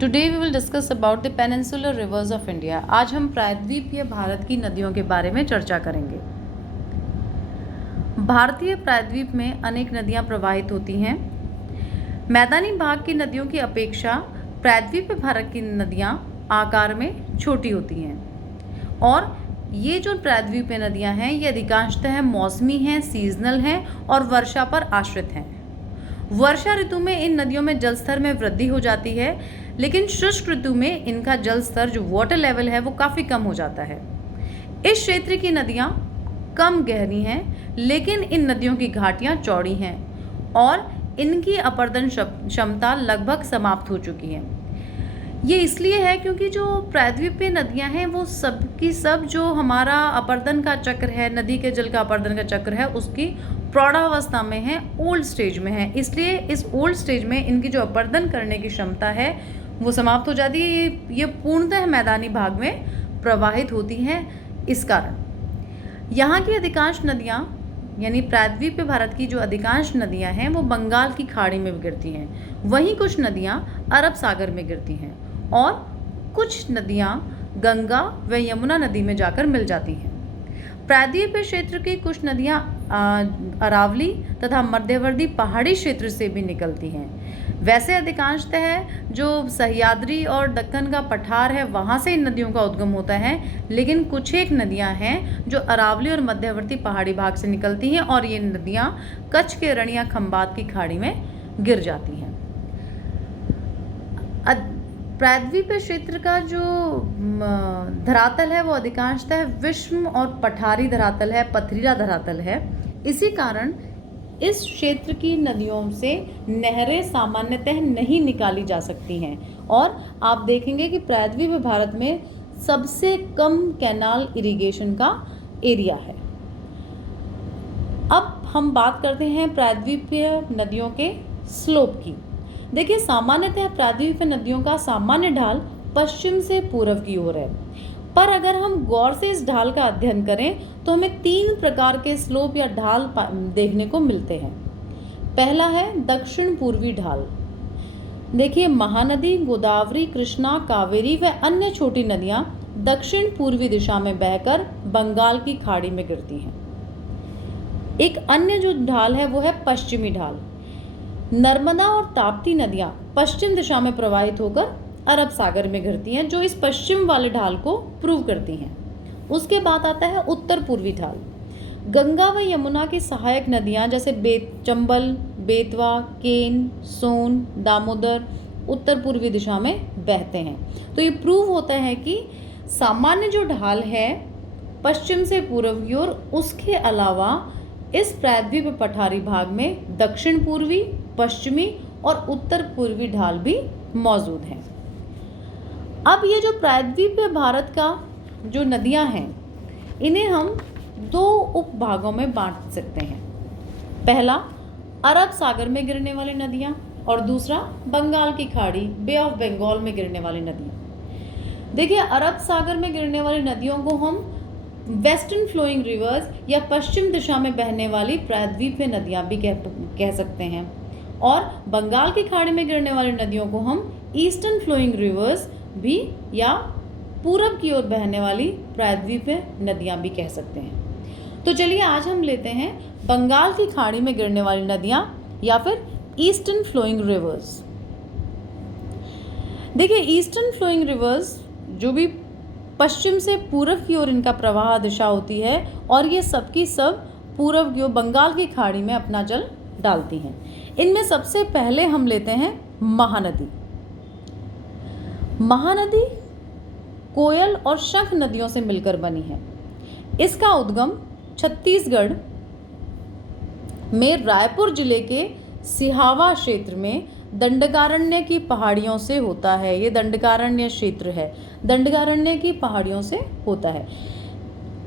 Today we will discuss about the peninsular rivers of India. आज हम प्रायद्वीपीय भारत की नदियों के बारे में चर्चा करेंगे। भारतीय प्रायद्वीप में अनेक नदियां प्रवाहित होती हैं। मैदानी भाग की नदियों की अपेक्षा प्रायद्वीपीय भारत की नदियां आकार में छोटी होती हैं और ये जो प्रायद्वीपीय नदियां हैं ये अधिकांशतः मौसमी हैं, सीजनल हैं और वर्षा पर आश्रित हैं। वर्षा ऋतु में इन नदियों में जल स्तर में वृद्धि हो जाती है, लेकिन शुष्क ऋतु में इनका जल स्तर जो वाटर लेवल है वो काफ़ी कम हो जाता है। इस क्षेत्र की नदियाँ कम गहरी हैं, लेकिन इन नदियों की घाटियाँ चौड़ी हैं और इनकी अपर्दन क्षमता लगभग समाप्त हो चुकी है। ये इसलिए है क्योंकि जो प्रायद्वीपीय नदियाँ हैं वो सब की सब जो हमारा अपर्दन का चक्र है, नदी के जल का अपर्दन का चक्र है, उसकी प्रौढ़ावस्था में है, ओल्ड स्टेज में है। इसलिए इस ओल्ड स्टेज में इनकी जो अपर्दन करने की क्षमता है वो समाप्त हो जाती है। ये पूर्णतः मैदानी भाग में प्रवाहित होती हैं। इस कारण यहाँ की अधिकांश नदियाँ यानी प्रायद्वीपीय भारत की जो अधिकांश नदियाँ हैं वो बंगाल की खाड़ी में गिरती हैं, वहीं कुछ नदियाँ अरब सागर में गिरती हैं और कुछ नदियाँ गंगा व यमुना नदी में जाकर मिल जाती हैं। प्रायद्वीपीय क्षेत्र की कुछ नदियाँ अरावली तथा मध्यवर्ती पहाड़ी क्षेत्र से भी निकलती हैं। वैसे अधिकांशतः जो सह्याद्री और दक्कन का पठार है वहाँ से इन नदियों का उद्गम होता है, लेकिन कुछ एक नदियाँ हैं जो अरावली और मध्यवर्ती पहाड़ी भाग से निकलती हैं और ये नदियाँ कच्छ के रण या खंबात की खाड़ी में गिर जाती हैं। प्रायद्वीपीय क्षेत्र का जो धरातल है वो अधिकांशतः विषम और पठारी धरातल है, पथरीला धरातल है। इसी कारण इस क्षेत्र की नदियों से नहरें सामान्यतः नहीं निकाली जा सकती हैं और आप देखेंगे कि प्रायद्वीपीय भारत में सबसे कम कैनाल इरिगेशन का एरिया है। अब हम बात करते हैं प्रायद्वीपीय नदियों के स्लोप की। देखिए, सामान्यतः प्रायद्वीपीय नदियों का सामान्य ढाल पश्चिम से पूर्व की ओर है, पर अगर हम गौर से इस ढाल का अध्ययन करें तो हमें 3 प्रकार के स्लोप या ढाल देखने को मिलते हैं। पहला है दक्षिण पूर्वी ढाल। देखिए, महानदी, गोदावरी, कृष्णा, कावेरी व अन्य छोटी नदियां दक्षिण पूर्वी दिशा में बहकर बंगाल की खाड़ी में गिरती हैं। एक अन्य जो ढाल है वो है पश्चिमी ढाल। नर्मदा और ताप्ती नदियां पश्चिम दिशा में प्रवाहित होकर अरब सागर में गिरती हैं, जो इस पश्चिम वाले ढाल को प्रूव करती हैं। उसके बाद आता है उत्तर पूर्वी ढाल। गंगा व यमुना की सहायक नदियां जैसे चंबल, बेतवा, केन, सोन, दामोदर उत्तर पूर्वी दिशा में बहते हैं। तो ये प्रूव होता है कि सामान्य जो ढाल है पश्चिम से पूर्व की ओर, उसके अलावा इस प्रायद्वीपीय पठारी भाग में दक्षिण पूर्वी, पश्चिमी और उत्तर पूर्वी ढाल भी मौजूद हैं। अब ये जो प्रायद्वीपीय भारत का जो नदियां हैं इन्हें हम 2 उपभागों में बांट सकते हैं। पहला अरब सागर में गिरने वाली नदियां और दूसरा बंगाल की खाड़ी, बे ऑफ बंगाल में गिरने वाली नदियां। देखिए, अरब सागर में गिरने वाली नदियों को हम वेस्टर्न फ्लोइंग रिवर्स या पश्चिम दिशा में बहने वाली प्रायद्वीपीय नदियां भी कह सकते हैं और बंगाल की खाड़ी में गिरने वाली नदियों को हम ईस्टर्न फ्लोइंग रिवर्स भी या पूरब की ओर बहने वाली प्रायद्वीपीय नदियां भी कह सकते हैं। तो चलिए आज हम लेते हैं बंगाल की खाड़ी में गिरने वाली नदियां या फिर ईस्टर्न फ्लोइंग रिवर्स। देखिए, ईस्टर्न फ्लोइंग रिवर्स जो भी पश्चिम से पूर्व की ओर इनका प्रवाह दिशा होती है और ये सबकी सब पूर्व की ओर बंगाल की खाड़ी में अपना जल डालती हैं। इनमें सबसे पहले हम लेते हैं महानदी। महानदी कोयल और शंख नदियों से मिलकर बनी है। इसका उद्गम छत्तीसगढ़ में रायपुर जिले के सिहावा क्षेत्र में दंडकारण्य की पहाड़ियों से होता है। ये दंडकारण्य क्षेत्र है, दंडकारण्य की पहाड़ियों से होता है।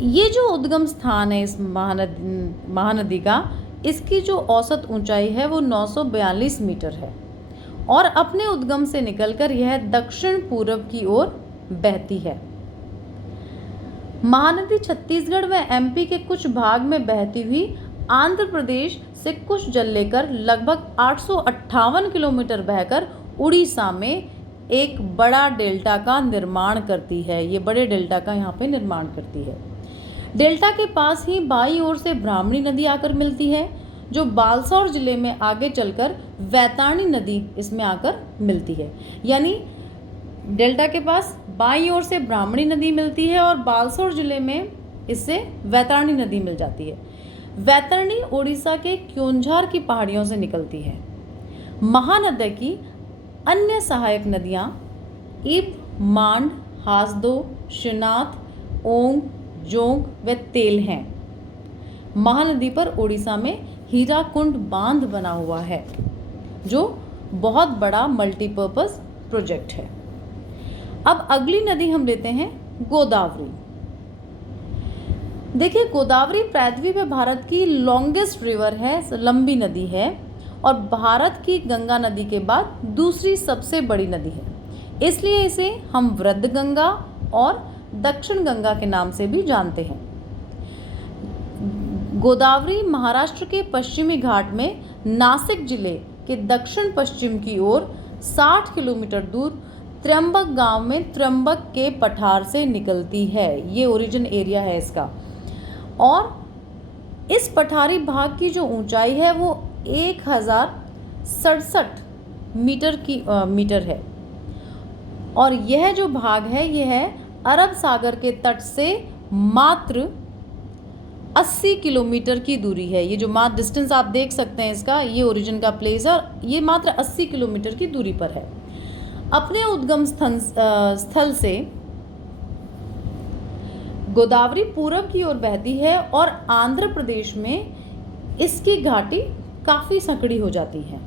ये जो उद्गम स्थान है इस महानदी का, इसकी जो औसत ऊंचाई है वो 942 मीटर है और अपने उद्गम से निकलकर यह दक्षिण पूर्व की ओर बहती है। महानदी छत्तीसगढ़ व एमपी के कुछ भाग में बहती हुई आंध्र प्रदेश से कुछ जल लेकर लगभग 858 किलोमीटर बहकर उड़ीसा में एक बड़ा डेल्टा का निर्माण करती है। ये बड़े डेल्टा का यहाँ पे निर्माण करती है। डेल्टा के पास ही बाईं ओर से ब्राह्मणी नदी आकर मिलती है, जो बालसोर जिले में आगे चलकर वैतरणी नदी इसमें आकर मिलती है। यानी डेल्टा के पास बाईं ओर से ब्राह्मणी नदी मिलती है और बालसोर जिले में इससे वैतरणी नदी मिल जाती है। वैतरणी उड़ीसा के क्योंझार की पहाड़ियों से निकलती है। महानदी की अन्य सहायक नदियाँ इब, मांड, हासदो, शिवनाथ, ओंग, जोंग व तेल हैं। महानदी पर उड़ीसा में हीराकुंड बांध बना हुआ है, जो बहुत बड़ा मल्टीपर्पज प्रोजेक्ट है। अब अगली नदी हम लेते हैं गोदावरी। देखिए, गोदावरी प्रायद्वीप भारत की लॉन्गेस्ट रिवर है, लंबी नदी है और भारत की गंगा नदी के बाद दूसरी सबसे बड़ी नदी है। इसलिए इसे हम वृद्ध गंगा और दक्षिण गंगा के नाम से भी जानते हैं। गोदावरी महाराष्ट्र के पश्चिमी घाट में नासिक जिले के दक्षिण पश्चिम की ओर 60 किलोमीटर दूर त्र्यंबक गांव में त्र्यंबक के पठार से निकलती है। ये ओरिजिन एरिया है इसका। और इस पठारी भाग की जो ऊंचाई है वो 1067 मीटर है। और यह जो भाग है यह है अरब सागर के तट से मात्र 80 किलोमीटर की दूरी है। ये जो मात्र डिस्टेंस आप देख सकते हैं इसका, ये ओरिजिन का प्लेस है और ये मात्र 80 किलोमीटर की दूरी पर है। अपने उद्गम स्थल से गोदावरी पूरब की ओर बहती है और आंध्र प्रदेश में इसकी घाटी काफ़ी संकड़ी हो जाती है।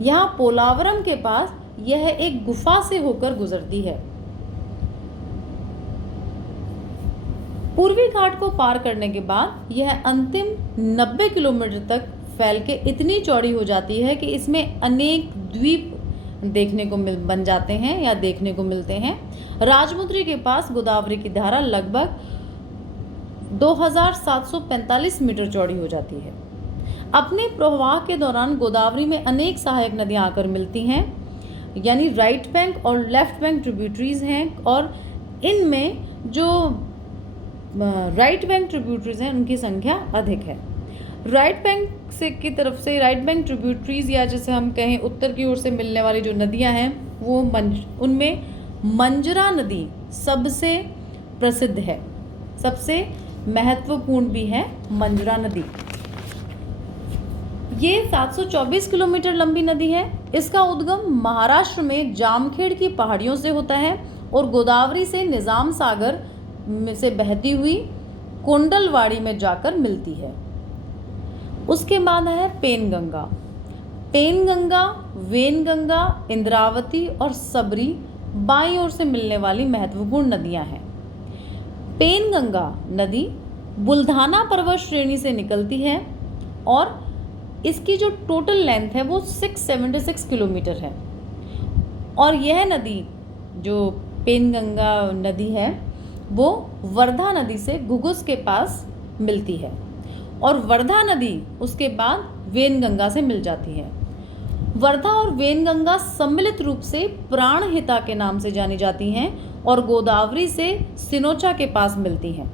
यहाँ पोलावरम के पास यह एक गुफा से होकर गुजरती है। पूर्वी घाट को पार करने के बाद यह अंतिम 90 किलोमीटर तक फैल के इतनी चौड़ी हो जाती है कि इसमें अनेक द्वीप देखने को बन जाते हैं या देखने को मिलते हैं। राजमुंद्री के पास गोदावरी की धारा लगभग 2745 मीटर चौड़ी हो जाती है। अपने प्रवाह के दौरान गोदावरी में अनेक सहायक नदियां आकर मिलती हैं, यानी राइट बैंक और लेफ्ट बैंक ट्रिब्यूटरीज हैं। और इनमें जो राइट बैंक ट्रिब्यूटरीज हैं उनकी संख्या अधिक है। राइट बैंक से की तरफ से राइट बैंक ट्रिब्यूटरीज या जैसे हम कहें उत्तर की ओर से मिलने वाली जो नदियां हैं वो उनमें मंजरा नदी सबसे प्रसिद्ध है, सबसे महत्वपूर्ण भी है मंजरा नदी। ये 724 किलोमीटर लंबी नदी है। इसका उद्गम महाराष्ट्र में जामखेड़ की पहाड़ियों से होता है और गोदावरी से निजाम सागर से बहती हुई कोंडलवाड़ी में जाकर मिलती है। उसके बाद है पेनगंगा। पेनगंगा, वेनगंगा, इंद्रावती और सबरी बाईं ओर से मिलने वाली महत्वपूर्ण नदियां हैं। पेनगंगा नदी बुल्धाना पर्वत श्रेणी से निकलती है और इसकी जो टोटल लेंथ है वो 676 किलोमीटर है। और यह नदी जो पेनगंगा नदी है वो वर्धा नदी से घुघुस के पास मिलती है और वर्धा नदी उसके बाद वेनगंगा से मिल जाती है। वर्धा और वेनगंगा सम्मिलित रूप से प्राणहिता के नाम से जानी जाती हैं और गोदावरी से सिनोचा के पास मिलती हैं।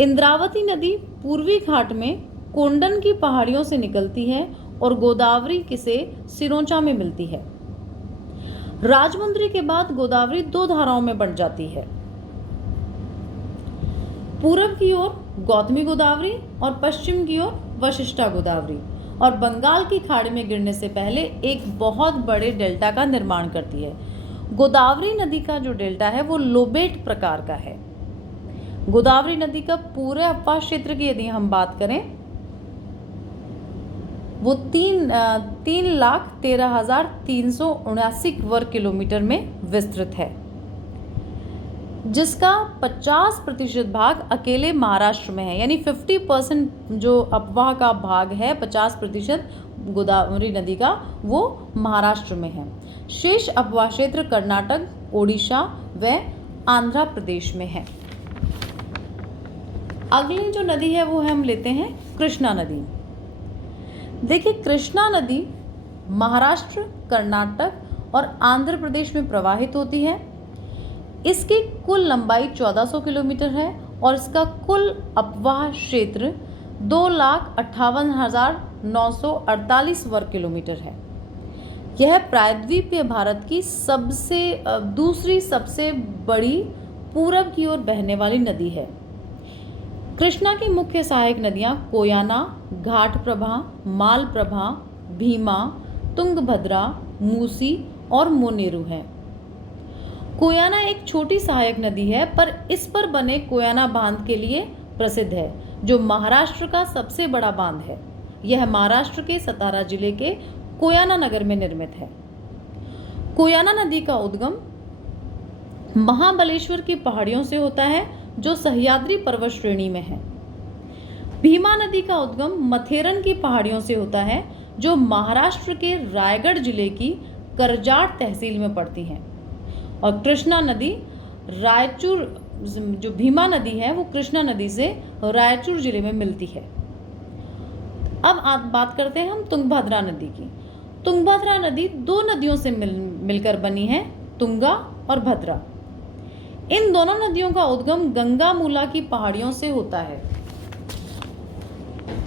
इंद्रावती नदी पूर्वी घाट में कोंडन की पहाड़ियों से निकलती है और गोदावरी से सिनोचा में मिलती है। राजमुंद्री के बाद गोदावरी दो धाराओं में बंट जाती है। पूरब की ओर गौतमी गोदावरी और पश्चिम की ओर वशिष्ठा गोदावरी, और बंगाल की खाड़ी में गिरने से पहले एक बहुत बड़े डेल्टा का निर्माण करती है। गोदावरी नदी का जो डेल्टा है वो लोबेट प्रकार का है। गोदावरी नदी का पूरे अपवाह क्षेत्र की यदि हम बात करें वो 3,13,379 वर्ग किलोमीटर में विस्तृत है, जिसका 50% भाग अकेले महाराष्ट्र में है। यानी 50% जो अपवाह का भाग है, 50% गोदावरी नदी का, वो महाराष्ट्र में है। शेष अपवाह क्षेत्र कर्नाटक, ओडिशा व आंध्र प्रदेश में है। अगली जो नदी है वो हम लेते हैं कृष्णा नदी। देखिए, कृष्णा नदी महाराष्ट्र, कर्नाटक और आंध्र प्रदेश में प्रवाहित होती है। इसकी कुल लंबाई 1400 किलोमीटर है और इसका कुल अपवाह क्षेत्र 2,58,948 वर्ग किलोमीटर है। यह प्रायद्वीपीय भारत की दूसरी सबसे बड़ी पूरब की ओर बहने वाली नदी है। कृष्णा की मुख्य सहायक नदियां कोयाना, घाटप्रभा, मालप्रभा, भीमा, तुंगभद्रा, मूसी और मोनेरू हैं। कोयाना एक छोटी सहायक नदी है, पर इस पर बने कोयाना बांध के लिए प्रसिद्ध है, जो महाराष्ट्र का सबसे बड़ा बांध है। यह महाराष्ट्र के सतारा जिले के कोयाना नगर में निर्मित है। कोयाना नदी का उद्गम महाबलेश्वर की पहाड़ियों से होता है, जो सह्याद्री पर्वत श्रेणी में है। भीमा नदी का उद्गम मथेरन की पहाड़ियों से होता है, जो महाराष्ट्र के रायगढ़ जिले की करजाट तहसील में पड़ती हैं। और कृष्णा नदी जो भीमा नदी है वो कृष्णा नदी से रायचूर जिले में मिलती है। अब आप बात करते हैं हम तुंगभद्रा नदी की। तुंगभद्रा नदी दो नदियों से मिलकर बनी है, तुंगा और भद्रा। इन दोनों नदियों का उद्गम गंगामूला की पहाड़ियों से होता है,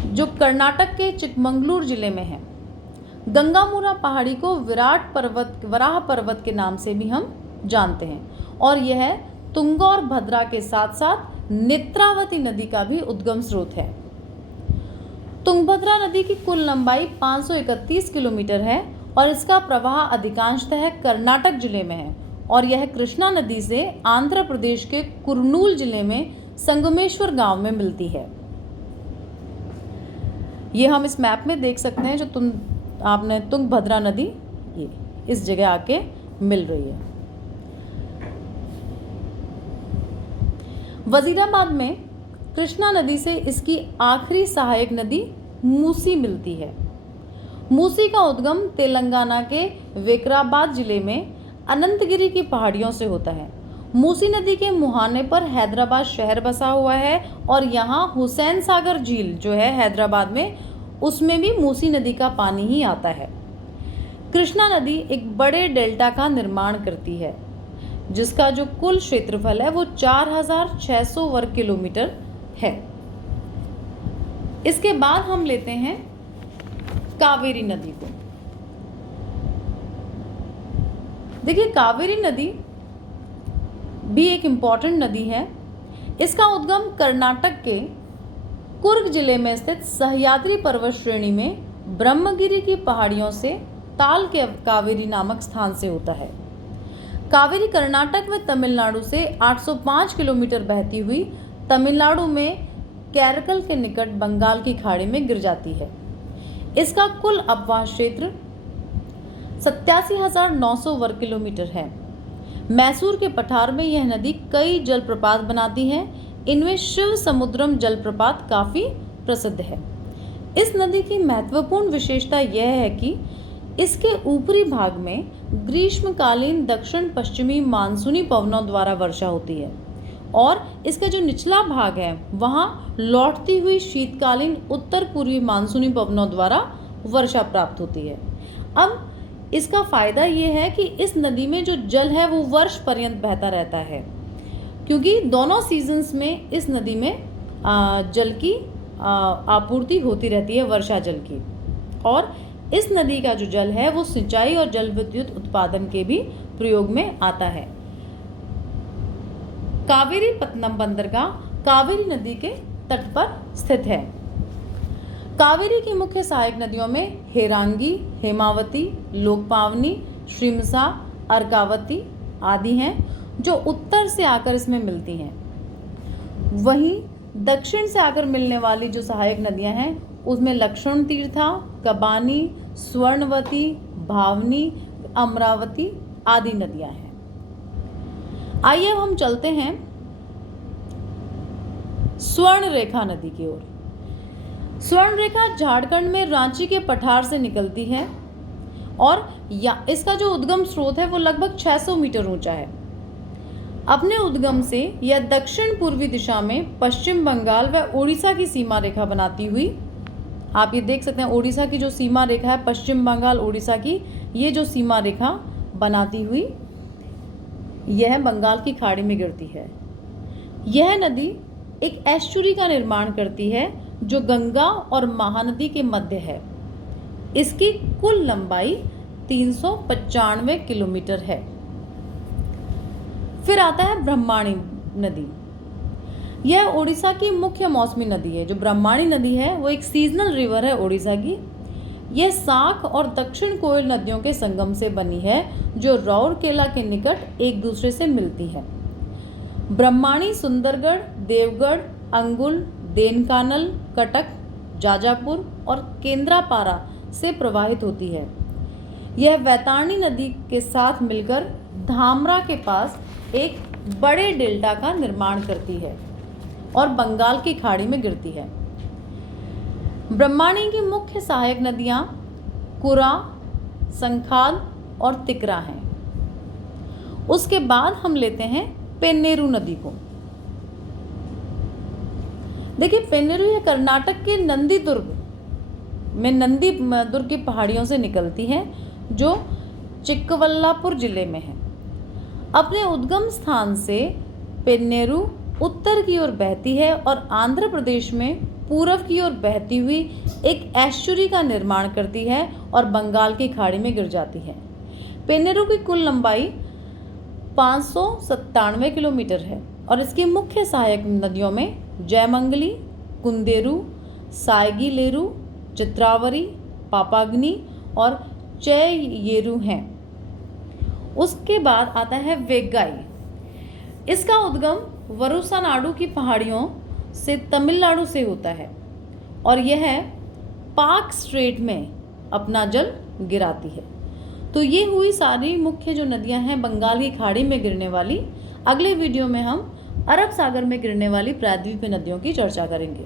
जो कर्नाटक के चिकमंगलूर जिले में है। गंगामूला पहाड़ी को वराह पर्वत के नाम से भी हम जानते हैं और यह तुंगा और भद्रा के साथ साथ नेत्रावती नदी का भी उद्गम स्रोत है। तुंगभद्रा नदी की कुल लंबाई 531 किलोमीटर है और इसका प्रवाह अधिकांशतः कर्नाटक जिले में है और यह कृष्णा नदी से आंध्र प्रदेश के कुर्नूल जिले में संगमेश्वर गांव में मिलती है। ये हम इस मैप में देख सकते हैं, जो आपने तुंगभद्रा नदी ये इस जगह आके मिल रही है। वजीराबाद में कृष्णा नदी से इसकी आखिरी सहायक नदी मूसी मिलती है। मूसी का उद्गम तेलंगाना के विकाराबाद जिले में अनंतगिरी की पहाड़ियों से होता है। मूसी नदी के मुहाने पर हैदराबाद शहर बसा हुआ है और यहाँ हुसैन सागर झील जो है हैदराबाद में, उसमें भी मूसी नदी का पानी ही आता है। कृष्णा नदी एक बड़े डेल्टा का निर्माण करती है, जिसका जो कुल क्षेत्रफल है वो 4,600 वर्ग किलोमीटर है। इसके बाद हम लेते हैं कावेरी नदी को। देखिए, कावेरी नदी भी एक इम्पॉर्टेंट नदी है। इसका उद्गम कर्नाटक के कुर्ग जिले में स्थित सह्याद्री पर्वत श्रेणी में ब्रह्मगिरी की पहाड़ियों से ताल के कावेरी नामक स्थान से होता है। कावेरी कर्नाटक व तमिलनाडु से 805 किलोमीटर बहती हुई तमिलनाडु में कैरकल के निकट बंगाल की खाड़ी में गिर जाती है। इसका कुल अपवाह क्षेत्र 87,900 वर्ग किलोमीटर है। मैसूर के पठार में यह नदी कई जलप्रपात बनाती है। इनमें शिव समुद्रम जलप्रपात काफ़ी प्रसिद्ध है। इस नदी की महत्वपूर्ण विशेषता यह है कि इसके ऊपरी भाग में ग्रीष्मकालीन दक्षिण पश्चिमी मानसूनी पवनों द्वारा वर्षा होती है और इसका जो निचला भाग है वहाँ लौटती हुई शीतकालीन उत्तर पूर्वी मानसूनी पवनों द्वारा वर्षा प्राप्त होती है। अब इसका फ़ायदा ये है कि इस नदी में जो जल है वो वर्ष पर्यंत बहता रहता है, क्योंकि दोनों सीजन्स में इस नदी में जल की आपूर्ति होती रहती है, वर्षा जल की। और इस नदी का जो जल है वो सिंचाई और जल विद्युत उत्पादन के भी प्रयोग में आता है। कावेरी पत्तनम बंदरगाह कावेरी नदी के तट पर स्थित है। कावेरी की मुख्य सहायक नदियों में हेरांगी, हेमावती, लोकपावनी, श्रीमसा, अर्कावती आदि हैं, जो उत्तर से आकर इसमें मिलती हैं। वहीं दक्षिण से आकर मिलने वाली जो सहायक नदियां हैं उसमें लक्ष्मण तीर्था, कबानी, स्वर्णवती, भावनी, अमरावती आदि नदियां हैं। आइए अब हम चलते हैं स्वर्ण रेखा नदी की ओर। स्वर्ण रेखा झारखंड में रांची के पठार से निकलती है और इसका जो उद्गम स्रोत है वो लगभग 600 मीटर ऊंचा है। अपने उद्गम से यह दक्षिण पूर्वी दिशा में पश्चिम बंगाल व उड़ीसा की सीमा रेखा बनाती हुई, आप ये देख सकते हैं उड़ीसा की जो सीमा रेखा है, पश्चिम बंगाल उड़ीसा की ये जो सीमा रेखा बनाती हुई यह बंगाल की खाड़ी में गिरती है। यह नदी एक एस्चुरी का निर्माण करती है जो गंगा और महानदी के मध्य है। इसकी कुल लंबाई 395 किलोमीटर है। फिर आता है ब्रह्माणी नदी। यह उड़ीसा की मुख्य मौसमी नदी है। जो ब्रह्माणी नदी है वो एक सीजनल रिवर है उड़ीसा की। यह साख और दक्षिण कोयल नदियों के संगम से बनी है जो राउरकेला के निकट एक दूसरे से मिलती है। ब्रह्माणी सुंदरगढ़, देवगढ़, अंगुल, देनकानल, कटक, जाजापुर और केंद्रापारा से प्रवाहित होती है। यह वैतरणी नदी के साथ मिलकर धामरा के पास एक बड़े डेल्टा का निर्माण करती है और बंगाल की खाड़ी में गिरती है। ब्रह्माणी की मुख्य सहायक नदियां कुरा, संखाल और तिकरा हैं। उसके बाद हम लेते हैं पेन्नेरू नदी को। देखिए, पेन्नेरू यह कर्नाटक के नंदी दुर्ग की पहाड़ियों से निकलती है जो चिक्कबल्लापुर जिले में है। अपने उद्गम स्थान से पेन्नेरू उत्तर की ओर बहती है और आंध्र प्रदेश में पूर्व की ओर बहती हुई एक एस्चुरी का निर्माण करती है और बंगाल की खाड़ी में गिर जाती है। पेन्नेरू की कुल लंबाई 597 किलोमीटर है और इसकी मुख्य सहायक नदियों में जयमंगली, कुंदेरू, सायगीलेरू, चित्रावरी, पापाग्नि और चेयेरू हैं। उसके बाद आता है वेगाई। इसका उद्गम वरुसानाडु की पहाड़ियों से तमिलनाडु से होता है और यह पाक स्ट्रेट में अपना जल गिराती है। तो ये हुई सारी मुख्य जो नदियां हैं बंगाल की खाड़ी में गिरने वाली। अगले वीडियो में हम अरब सागर में गिरने वाली प्रायद्वीपीय नदियों की चर्चा करेंगे।